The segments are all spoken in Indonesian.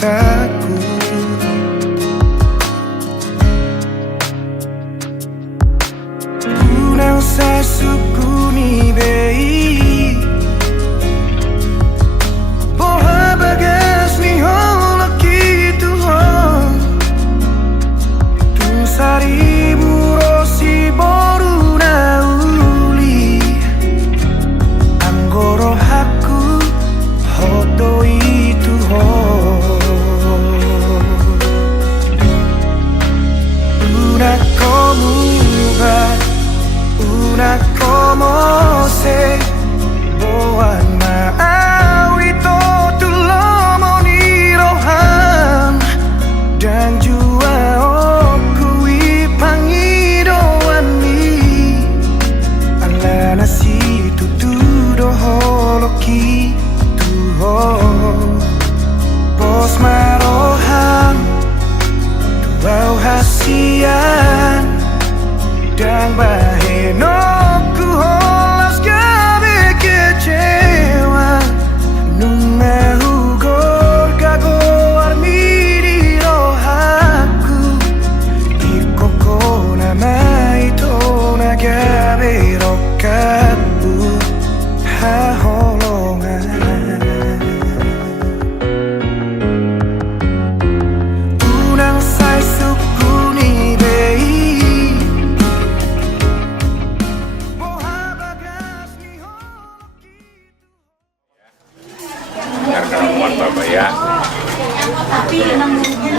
cintaku. Ku nang sai suku ni bei boha bagas ni holaki tu ho tu sari burosi boru na uli anggoro haku hoto itu ho una como una como se boan maawi to tulomo ni rohan dan jua okui pangidoan ni ala nasi tutudo holoki tuho bos marohan tuau hasian dan bahenoku holas gabe kecewa nunga hugor gago armiri rohaku ikoko nama itu nagabe rokabu haholongan unang sai suku ni bei Karamuan Bapak ya. Tapi enam ini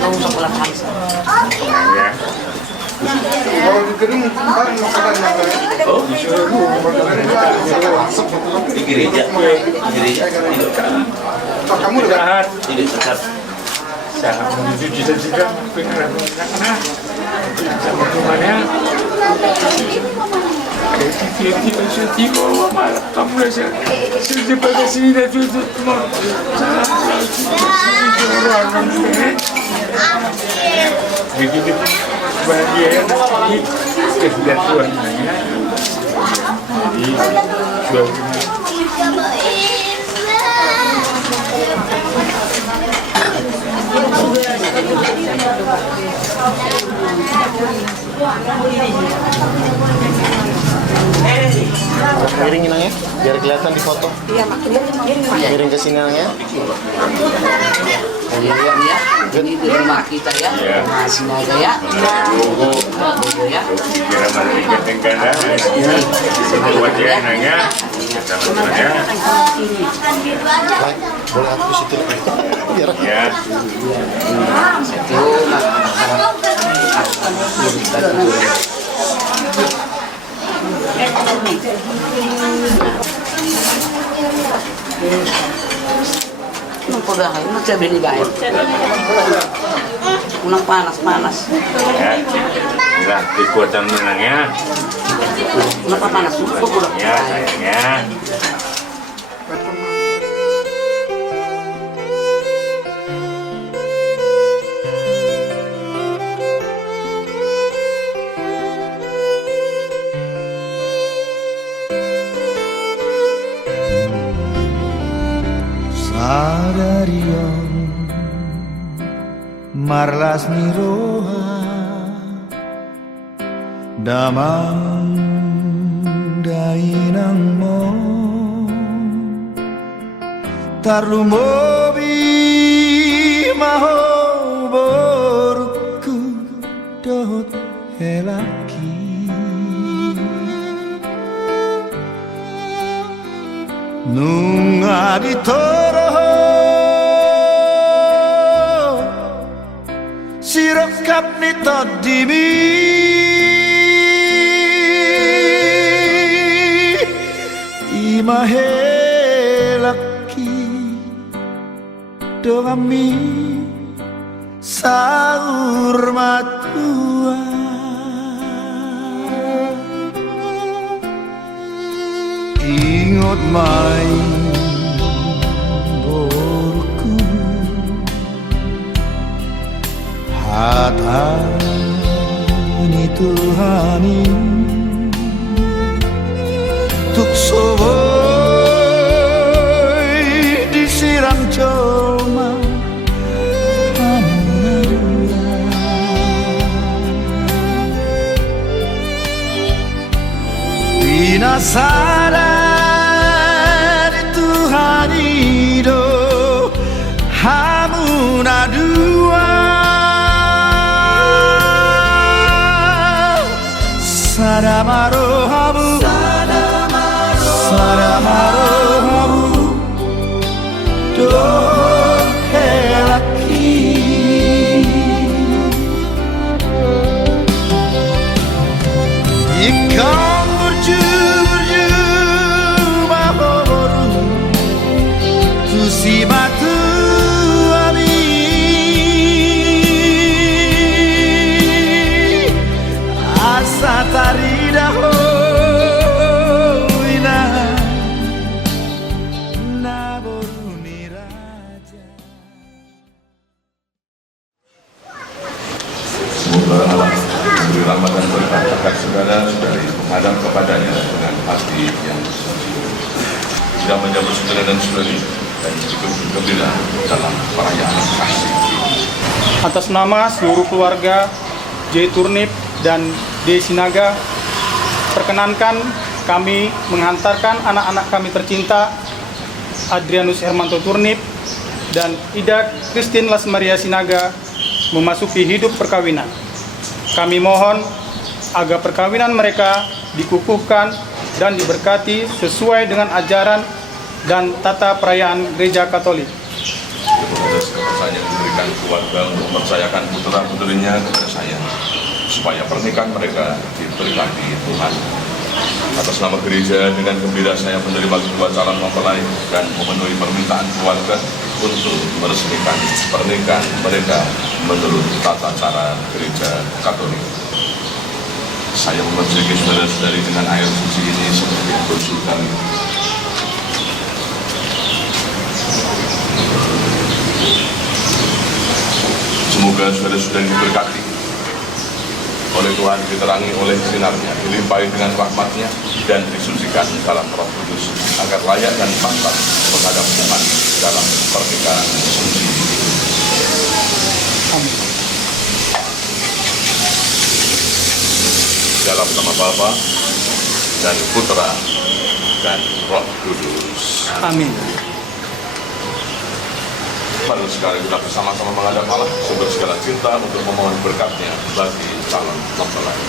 kamu sekolah bangsa. Ya. Di gereja Kamu udah tidak sehat. sangat menuju cita-cita pengen anak-anak sama temannya. Tiba-tiba malah kamu rasa sebagai sini dah tutup semua. Orang begitu bahagia ini kesudah Tuhannya. Jadi miring nang ya, biar kelihatan di foto. Iya, Miring ke sini nang ya. ya. Ini di rumah kita ya. Rumah Sinaga ya. Logo ya. kira mana ikan-ikan ini wajah nanya sama-samanya. Boleh aku di situ. Biar Ya, Itu Udah, ini macam beli baik. Ulang panas. ya. Inilah kekuatan menangnya. Kenapa panas? Ya, sayangnya. Sadario marlas niroha damang dainang mo tarumobi maho borku dot helaki nunga ditoroho sirokap ni todimi imahelaki dongami saur matua ingot main borku hatani Tuhani tukso disiram colma Saran Tuhan hidup hamuna dua Sadamaro habu Dohelaki Ikan berju bahoru Tusi batu abi Asa taridaho Semoga Allah memberi rahmat dan berkat akan saudara-saudari menghadap kepadanya dengan hati yang suci. Tidak menyambut saudara dan saudari dan ikut bergembira dalam perayaan kasih. Atas nama seluruh keluarga J. Turnip dan D. Sinaga, perkenankan kami menghantarkan anak-anak kami tercinta Adrianus Hermanto Turnip dan Ida Christine Lasmaria Sinaga memasuki hidup perkawinan. Kami mohon agar perkawinan mereka dikukuhkan dan diberkati sesuai dengan ajaran dan tata perayaan Gereja Katolik. Atas kepercayaan yang diberikan keluarga untuk mempercayakan putra-putrinya kepada saya, supaya pernikahan mereka diberkati Tuhan. Atas nama gereja, dengan gembira saya menerima kedua calon mempelai dan memenuhi permintaan keluarga untuk meresmikan pernikahan mereka menurut tata cara Gereja Katolik. Saya memasuki saudara-saudari dengan air suci ini sebagai dosa kami. Semoga saudara-saudari diberkati oleh Tuhan, diterangi oleh sinarnya, dilimpahi dengan rahmatnya, dan disucikan dalam Roh Kudus, agar layak dan pantas menghadap Tuhan dalam pernikahan suci. Amin. Dalam nama Bapa dan Putra dan Roh Kudus. Amin. Lalu sekarang kita bersama-sama menghadap Allah sumber segala cinta untuk memohon berkatnya bagi calon mempelai.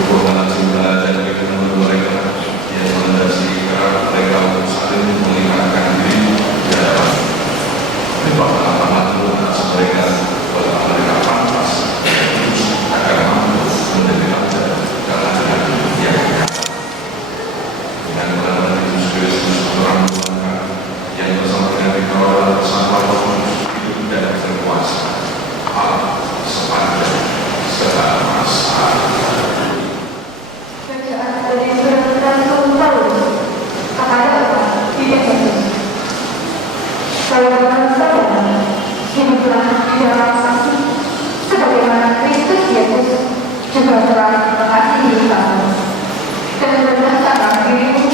Hubungan cinta dan kehidupan mereka yang melandasi karena mereka untuk saling mengingatkan diri di hadapan menyebabkan amanat atas mereka bahwa mereka pantas agar mampu menjadi raja dan ajaran yang nyata. Dengan mengenal Yesus Kristus orang Tuhan yang bersama dengan dikawal bersama Roh Kudus hidup dan berkuasa Allah sepanjang segala masa. Sebagaimana Kristus Yesus juga telah mengasihi kamu dan berdasarkan dirimu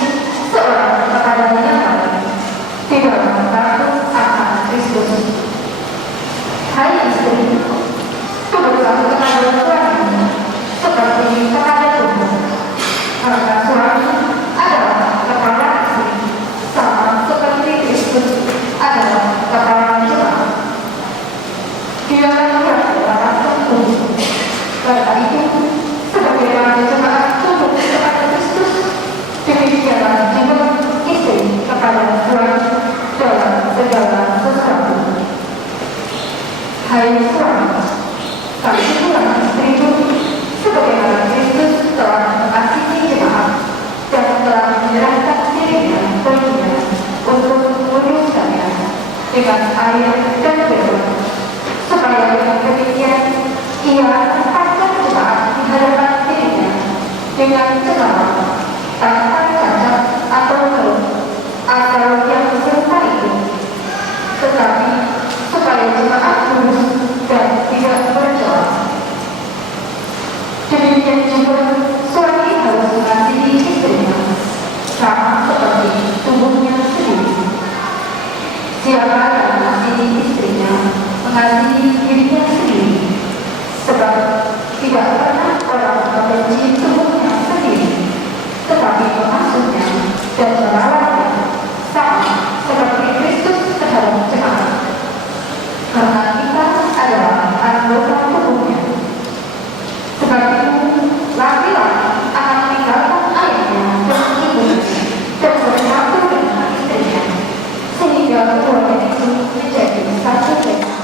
seorang kepada yang lain di dalam takut akan Kristus. Hai istri, tunduklah kepada suami seperti kepada Tuhan, karena suami adalah kepala istri, sama seperti Kristus adalah kepala jemaat. Dia adalah Tuhan. Karena itu, sebagaimana jemaat tunduk kepada Kristus, demikianlah juga istri kepada suami dalam segala sesuatu. Hai suami, kasihilah istrimu sebagaimana Kristus telah mengasihi jemaat dan telah menyerahkan dirinya baginya untuk menguruskannya dengan air dan berdoa, supaya dengan demikian ia menempatkan jemaat di hadapan dirinya dengan selamat, tanpa cacat atau keluh atau yang serupa itu, tetapi supaya jemaat lurus dan tidak berdoa. Demikian juga suami harus mengasihi istrinya sama seperti tubuhnya sendiri. Siapa yang mengasihi istrinya mengasihi dirinya sendiri, sebab tidak pernah orang membenci tubuhnya sendiri, tetapi mengasuhnya dan merawatnya sama seperti Kristus terhadap jemaat, karena kita adalah anggota tubuhnya. Sebab itu, laki-laki akan meninggalkan ayahnya dan ibunya dan bersatu dengan istrinya, sehingga keduanya itu menjadi satu jiwa.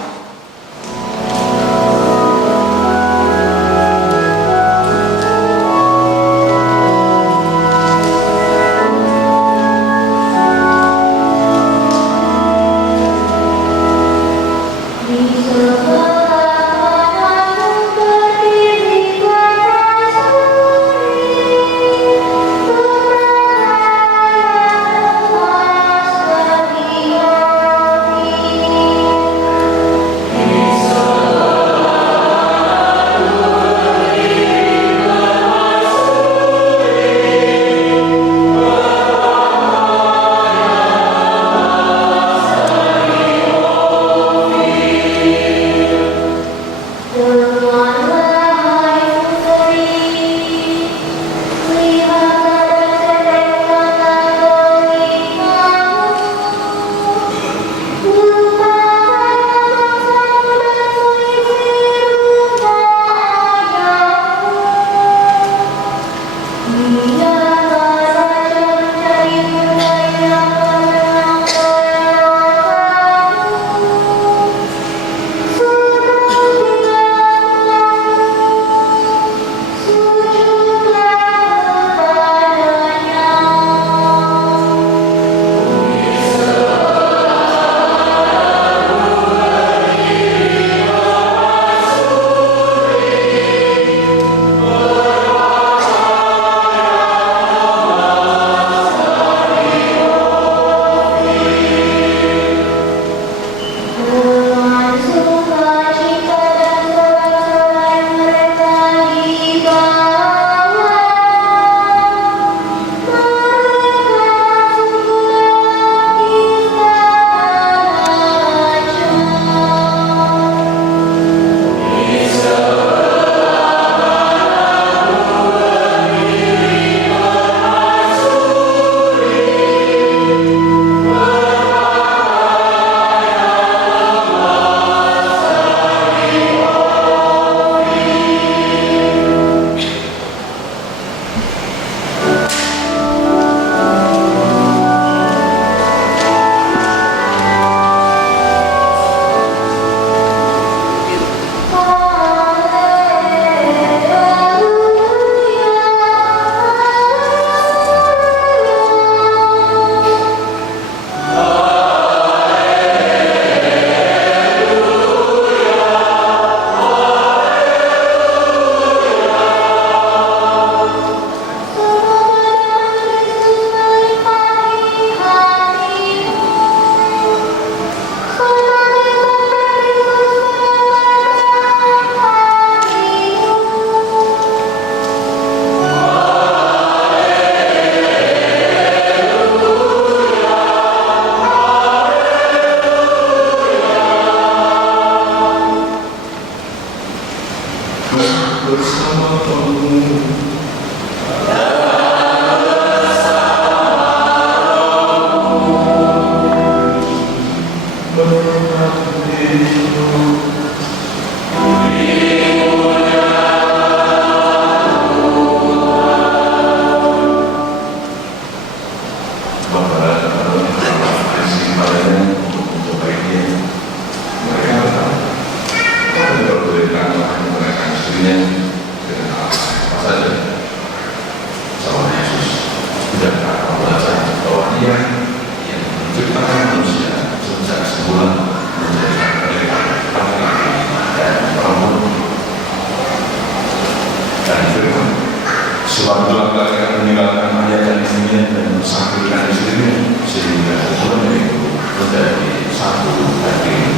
Sebab itulah kalian meninggalkan ayah dan ibunya dan bersatukan istrinya, sehingga keduanya itu menjadi satu daging.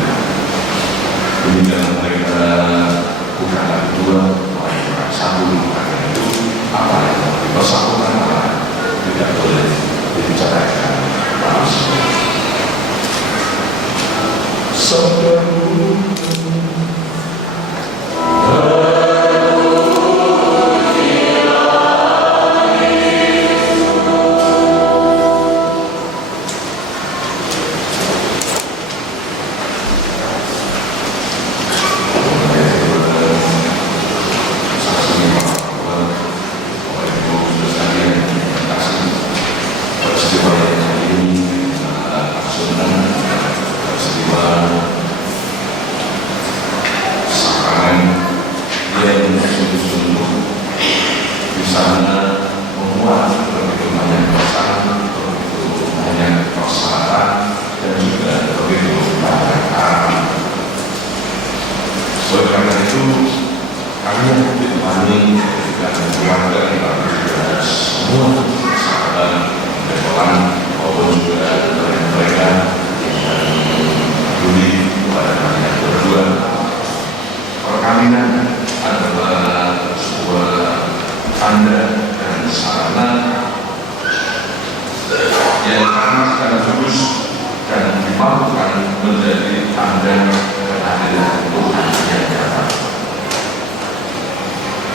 Demikian mereka bukanlah dua, melainkan satu. Karena itu apa yang dipersatukan Allah tidak boleh dibicarakan manusia. Saudaraku,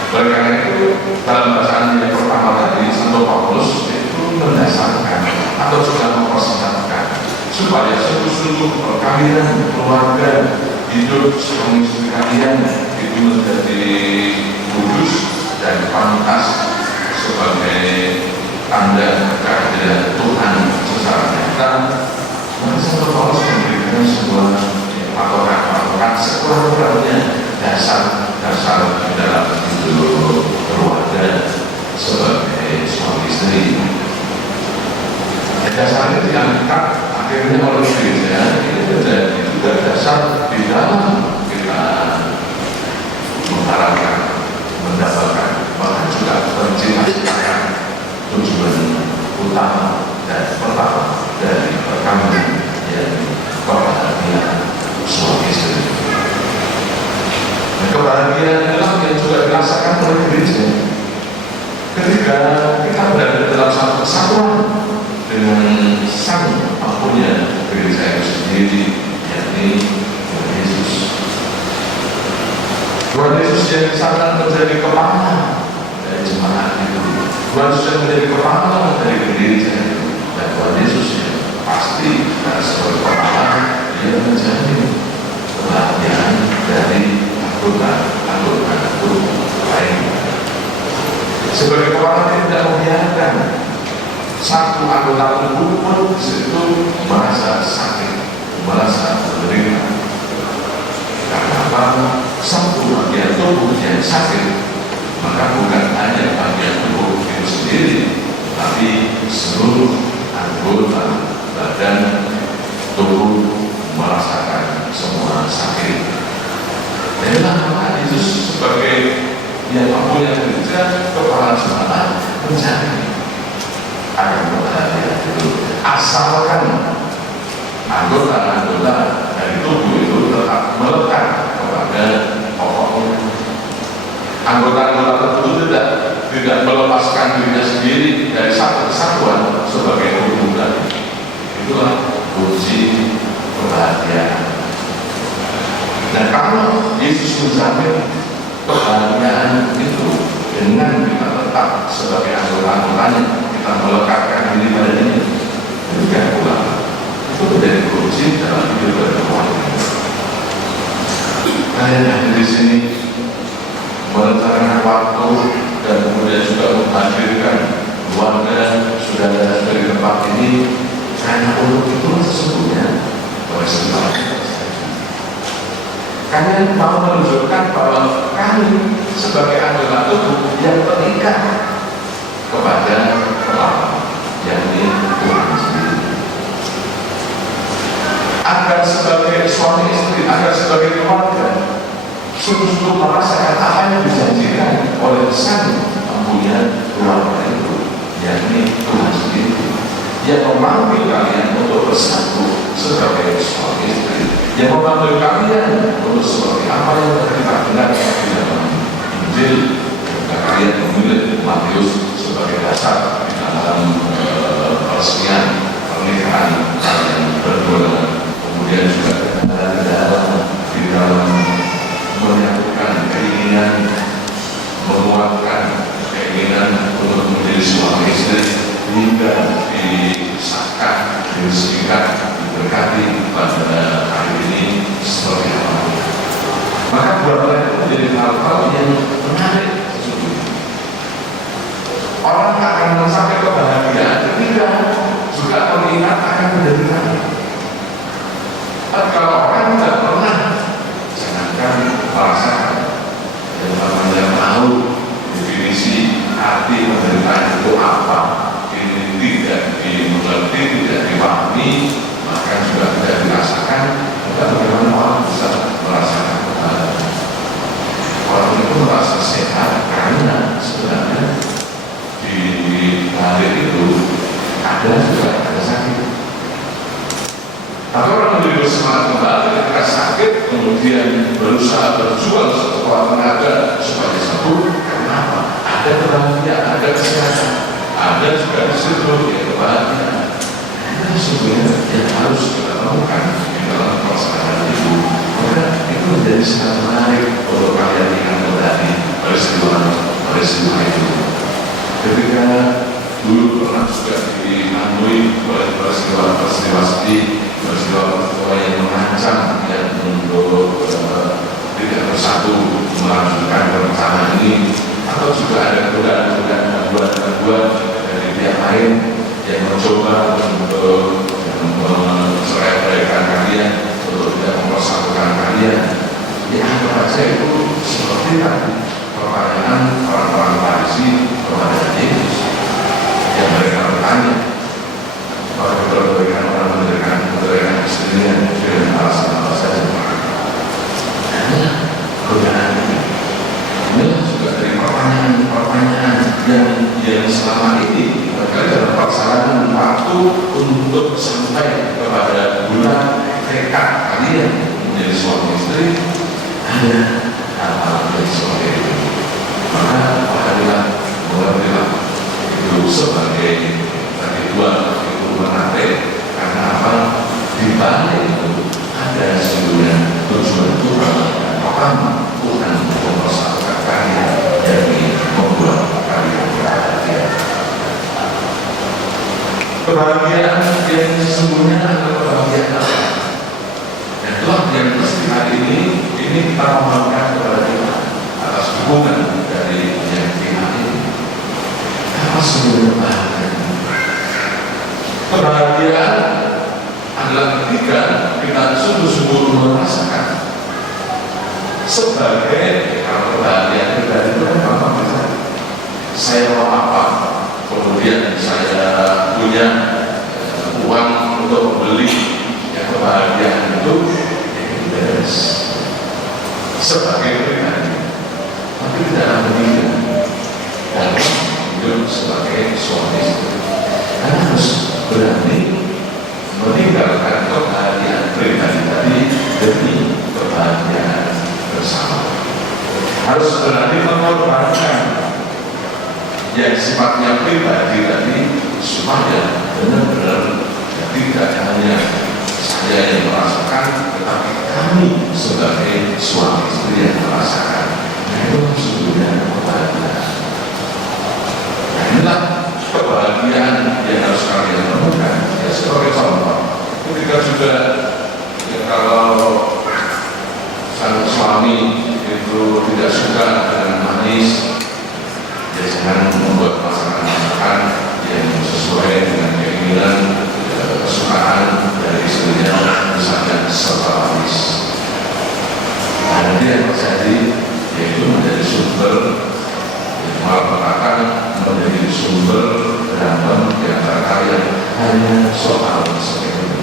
karena itu dalam bacaan yang pertama tadi Santo Paulus itu mendasarkan atau sudah mempersatukan supaya sungguh-sungguh perkawinan keluarga hidup suami istri kalian itu menjadi kudus dan pantas sebagai tanda kehadiran Tuhan secara nyata. Maka Santo Paulus memberikan sebuah patokan sekurang-kurangnya dasar di dalam hidup keluarga sebagai suami istri. Dasarnya diangkat akhirnya oleh gereja ini menjadi juga dasar di dalam kita mengharapkan, mendapatkan, bahkan juga menciptakan tujuan utama dan pertama dari perkawinan yang kebahagiaan suami istri. Kebahagiaan itulah yang juga dirasakan oleh gereja ketika kita berada dalam satu kesatuan dengan Sang Penghuni gereja itu sendiri, yakni Tuhan Yesus. Tuhan Yesus yang sangat menjadi kepala dari jemaat itu. Tuhan Yesus yang menjadi kepala dari gereja itu, dan Tuhan Yesus yang pasti sebagai kepala dia menjadi kebahagiaan dari anggota tubuh lain. Sebagai kepala tidak membiarkan satu anggota tubuh pun disitu merasa sakit, merasa menderita. Karena apa? Satu bagian tubuh yang sakit, maka bukan hanya bagian tubuh itu sendiri, tapi seluruh anggota badan tubuh merasakan semua sakit. Inilah maka Yesus sebagai yang mempunyai gereja, kepala jemaat mencari agar berbahagia itu. Asalkan anggota-anggota dari tubuh itu tetap melekat kepada pokoknya. Anggota-anggota tersebut tidak melepaskan dirinya sendiri dari satu kesatuan sebagai tubuh tadi. Itulah kunci kebahagiaan. Dan kalau Yesus menjamin kebahagiaan itu dengan kita tetap sebagai anggota-anggotanya, kita melekatkan diri pada ini, demikian pula itu menjadi kunci dalam hidup berkeluarga. Kalian di sini merencanakan waktu dan kemudian juga menghadirkan keluarga saudara dari tempat ini karena untuk itu sesungguhnya oleh sebab kalian mau menunjukkan bahwa kami sebagai anggota tubuh yang terikat kepada kepala, yakni Tuhan sendiri. Agar sebagai suami istri, agar sebagai keluarga, sungguh-sungguh merasakan apa yang dijanjikan oleh Sang Penghuni keluarga. yang memanggil kalian untuk bersatu sebagai suami istri, yang memanggil kalian untuk seperti apa yang kita dengar di dalam Injil. Kalian memilih Matius sebagai dasar di dalam peresmian pernikahan kalian berdua. Kemudian juga di dalam menyatukan keinginan, menguatkan keinginan untuk menjadi suami istri hingga disahkan, diresmikan, diberkati pada hari ini seperti apa. Maka buat mereka menjadi hal-hal yang menarik. Orang akan mencapai kebahagiaan ketika juga mengingat akan penderitaan. Tapi kalau orang tidak pernah, jangankan merasakan yang namanya tahu definisi arti penderitaan itu apa, ini tidak dimengerti, tidak dipahami, maka juga tidak dirasakan. Maka bagaimana orang bisa merasakan kebahagiaan? Orang itu merasa sehat karena sebenarnya di balik itu ada sakit. Atau orang menjadi bersemangat kembali ketika sakit, kemudian berusaha berjuang sekuat tenaga supaya sembuh. Kenapa? Ada kebahagiaan, ada kesehatan, ada juga disitu ya kebahagiaan. Itu sebenarnya yang harus kita lakukan di dalam pelaksanaan itu. Maka itu menjadi sangat menarik untuk kalian ingat kembali peristiwa itu. Ketika dulu pernah juga dilalui oleh peristiwa sedih, peristiwa yang mengancam yang untuk tidak bersatu melanjutkan perencanaan ini, atau juga ada gangguan dari pihak lain yang mencoba untuk menceraikan kalian, untuk tidak mempersatukan kalian. Ya, anggap saja itu seperti tadi pertanyaan orang-orang Farisi kepada Yesus yang mereka bertanya, apakah mereka orang menderekakan istrinya dengan alasan apa saja? Inilah godaan inilah juga dari pertanyaan yang selama ini terkait dalam perjalanan waktu untuk sampai kepada bulan tekad kalian menjadi suami istri. Ada hal-hal yang seperti itu. Maka mengertilah itu sebagai tadi dua itu menarik. Karena apa? Di balik itu ada sesungguhnya tujuan Tuhan. Pertama, Tuhan mempersatukan kalian, yakni membuat kalian bahagia. Kebahagiaan yang sesungguhnya adalah kebahagiaan Allah. Dan Tuhan yang mesti hari ini kita memohonkan kepada Tuhan atas dukungan dari yang pihak ini. Apa sebenarnya bahagia? Kebahagiaan adalah ketika kita sungguh-sungguh merasakan sebagai kalau kebahagiaan kita itu apa misalnya saya mau apa, kemudian saya punya uang untuk membeli yang kebahagiaan itu beres sebagai pribadi, tapi tidak menikah dan hidup sebagai suami istri. Karena harus berani meninggalkan kebahagiaan pribadi tadi demi kebahagiaan bersama. Harus berani mengorbankan yang sifatnya pribadi tadi supaya benar-benar tidak hanya saya yang merasakan, tetapi kami sebagai suami istri yang merasakan. Nah, itu sesungguhnya kebahagiaan. Nah, inilah kebahagiaan yang harus kalian temukan. Ya, sebagai contoh, ketika juga ya, kalau sang suami itu tidak suka dengan manis, ya jangan membuat masakan yang sesuai dengan keinginan kesukaan dari istrinya, misalnya serba manis. Nah, nanti yang terjadi yaitu menjadi sumber malapetaka, menjadi sumber berantem di antara kalian hanya soal sepele.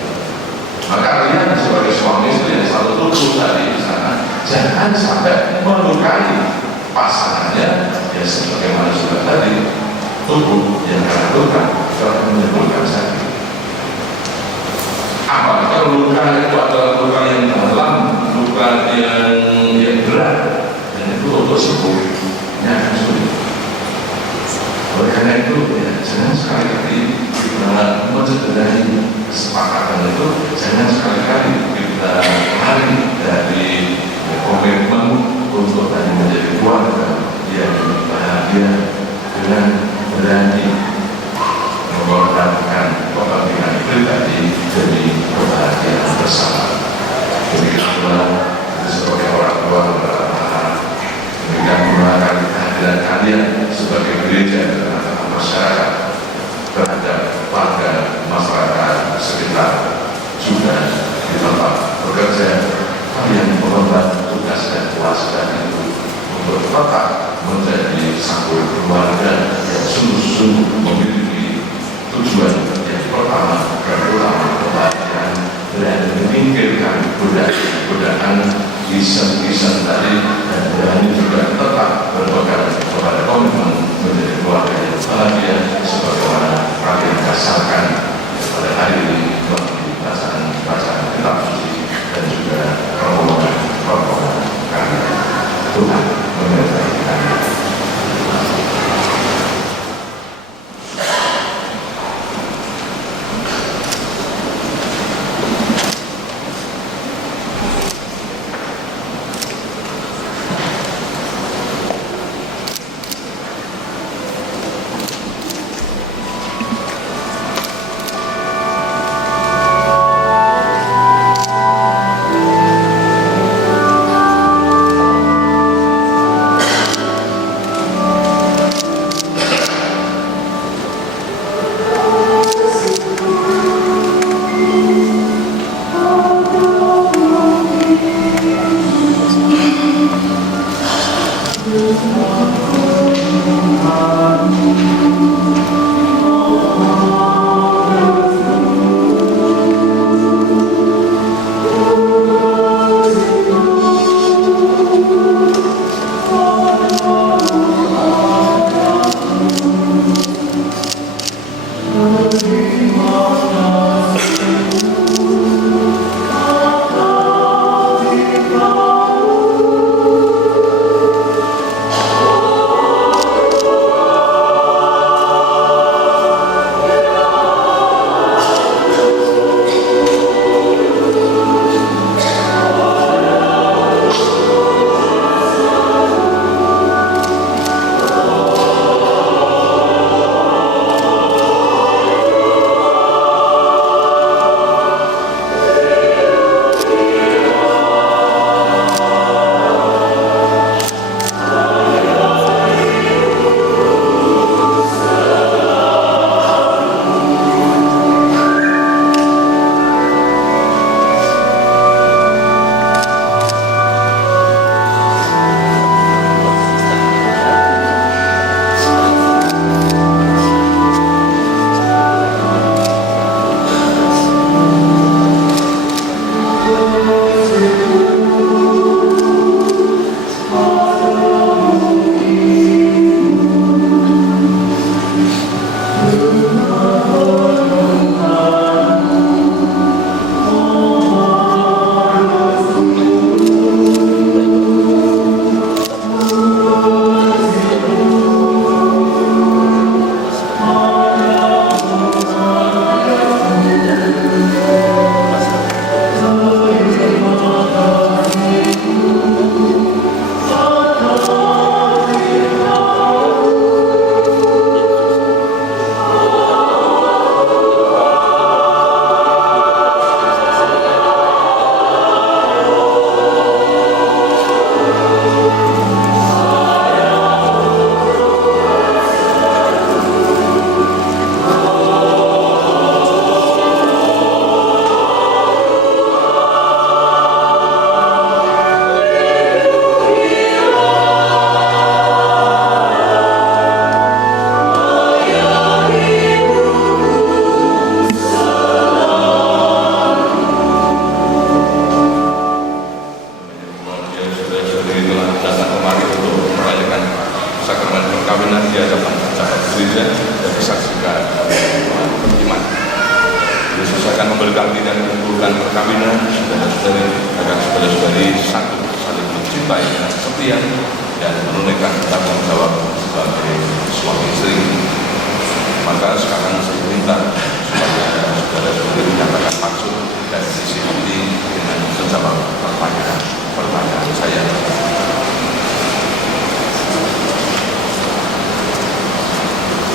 Maka kalian sebagai suami istri yang satu tubuh tadi di sana, jangan sampai melukai pasangannya, ya sebagaimana sudah tadi tubuh yang karena luka telah menimbulkan sakit. luka itu adalah luka yang dalam, luka yang berat, dan itu untuk sembuhnya akan sulit. Oleh karena itu, ya, jangan sekali-kali kita mencederai kesepakatan itu, jangan sekali-kali kita lari dari komitmen untuk tadi menjadi keluarga yang bahagia dengan berani mengorbankan kepentingan pribadi demi kebahagiaan bersama. Demikian pula sebagai orang tua demikian pula kehadiran kalian sebagai gereja dan masyarakat terhadap warga masyarakat sekitar juga di tempat bekerja. Kalian mengemban tugas dan kewajiban itu untuk tetap menjadi satu keluarga yang sungguh-sungguh memiliki tujuan yang pertama dan utama kebahagiaan dan memikirkan godaan lisan tadi, dan berani juga tetap berpegang kepada komitmen menjadi keluarga yang bahagia sebagaimana kalian dasarkan pada hari ini melalui bacaan kitab suci dan juga permohonan kami. Tuhan menyertai kami. akan memberikan dan menumbuhkan perkawinan saudara-saudari agar saudara-saudari satu saling mencintai dengan setia dan menunaikan tanggung jawab sebagai suami istri. Maka sekarang saya minta supaya saudara-saudari menyatakan maksud dan isi hati dengan menjawab pertanyaan saya.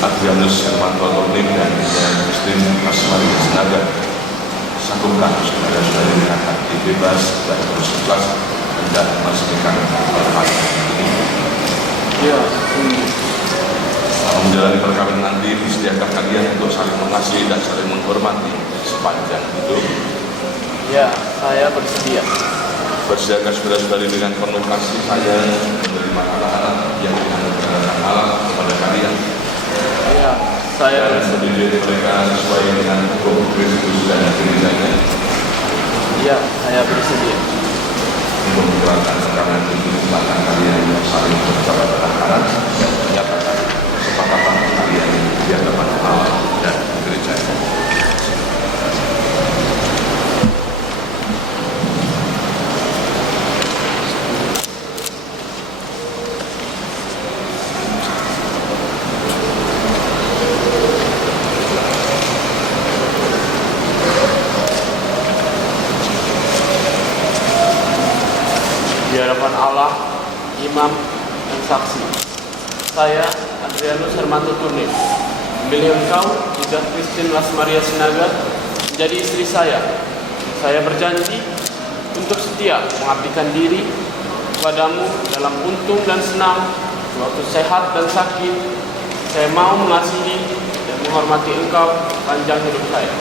Adrianus Hermanto Tornim dan Christine Asmaria Sinaga, sanggupkah saudara-saudari dengan hati bebas dan ikhlas hendak meresmikan perkawinan ini? Ya. Menjalani perkawinan nanti disediakan kalian untuk saling mengasihi dan saling menghormati sepanjang hidup. Ya, saya bersedia. Bersiapkan saudara-saudari dengan penuh kasih sayang menerima anak-anak yang dianugerahkan Allah kepada kalian. Ya, saya Dan mendidik mereka sesuai dengan hukum Kristus dan gerejanya. Ya, saya bersedia. Untuk menjalankan rekaman kehidupan kalian yang saling bersahabat dan menyatakan kesepakatan kalian di hadapan Allah dan gerejanya. Di hadapan Allah, imam, dan saksi, saya, Adrianus Hermanto Tornim, memilih engkau, Ida Christine Asmaria Sinaga, menjadi istri saya. Saya berjanji untuk setia mengabdikan diri kepadamu dalam untung dan senang, waktu sehat dan sakit. Saya mau mengasihi dan menghormati engkau panjang hidup saya.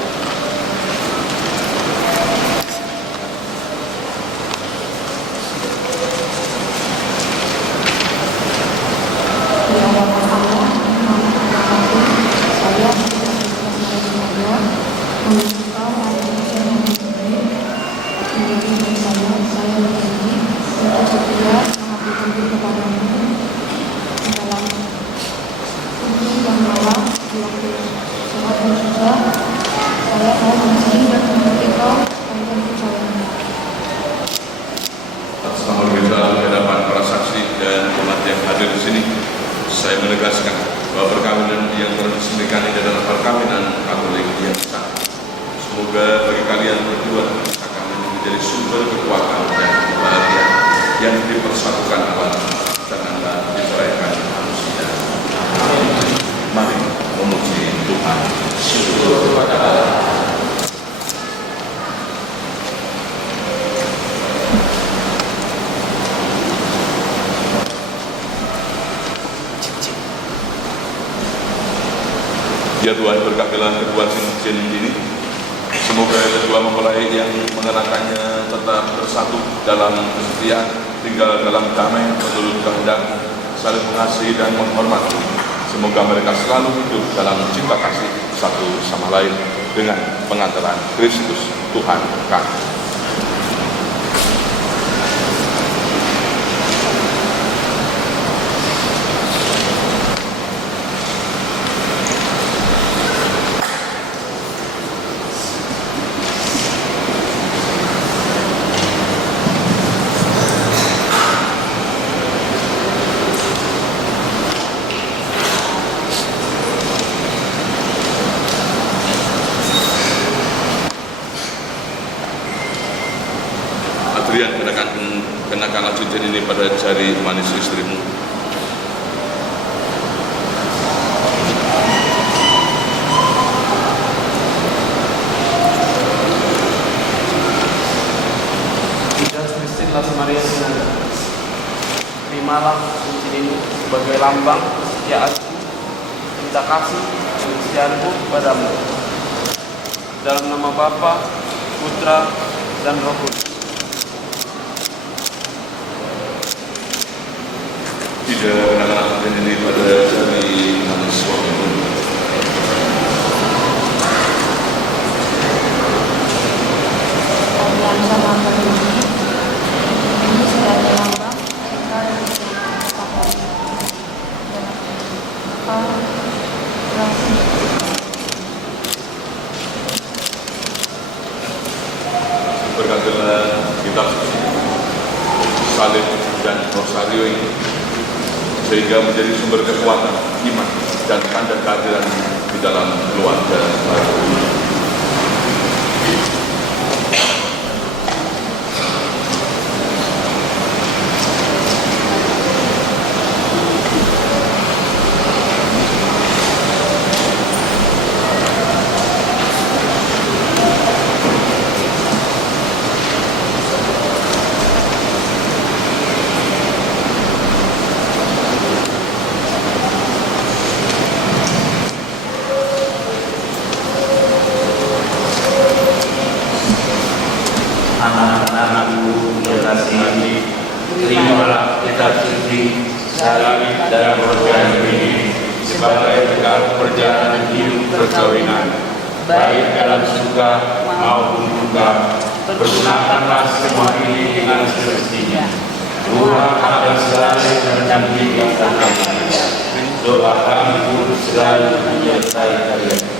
Atas nama kita di hadapan para saksi dan umat yang hadir di sini, saya menegaskan bahwa perkawinan yang diresmikan ini adalah perkawinan Katolik yang sah. Semoga bagi kalian berdua akan menjadi sumber kekuatan dan kebahagiaan yang dipersatukan Allah, janganlah diceraikan manusia. Mari memuji Tuhan. Syukur kepada Allah. Ya Tuhan, berkatilah kedua cincin ini. Semoga kedua mempelai yang mengenakannya tetap bersatu dalam kesetiaan, tinggal dalam damai menurut kehendak, saling mengasihi dan menghormati. Semoga mereka selalu hidup dalam cinta kasih satu sama lain dengan pengantaran Kristus Tuhan kami. Adrian, kenakanlah cincin ini pada jari manis istrimu. Ida Christine Asmaria Sinaga, terimalah cincin ini sebagai lambang kesetiaanku, cinta kasih, dan kesetiaanku padamu. Dalam nama Bapa, Putra, dan Roh Kudus. Tidak kenakanlah cincin ini pada jari manis suamimu. sehingga menjadi sumber kekuatan, iman, dan tanda kehadiran di dalam keluarga baru ini. Anak-anakku generasi ini, terimalah kita suci, salib dan program ini sebagai bekal perjalanan hidup perkawinan, baik dalam suka maupun duka. Pergunakanlah semua ini dengan semestinya. Tuhan akan selalu mendampingi kami. Doa kami pun selalu menyertai kalian.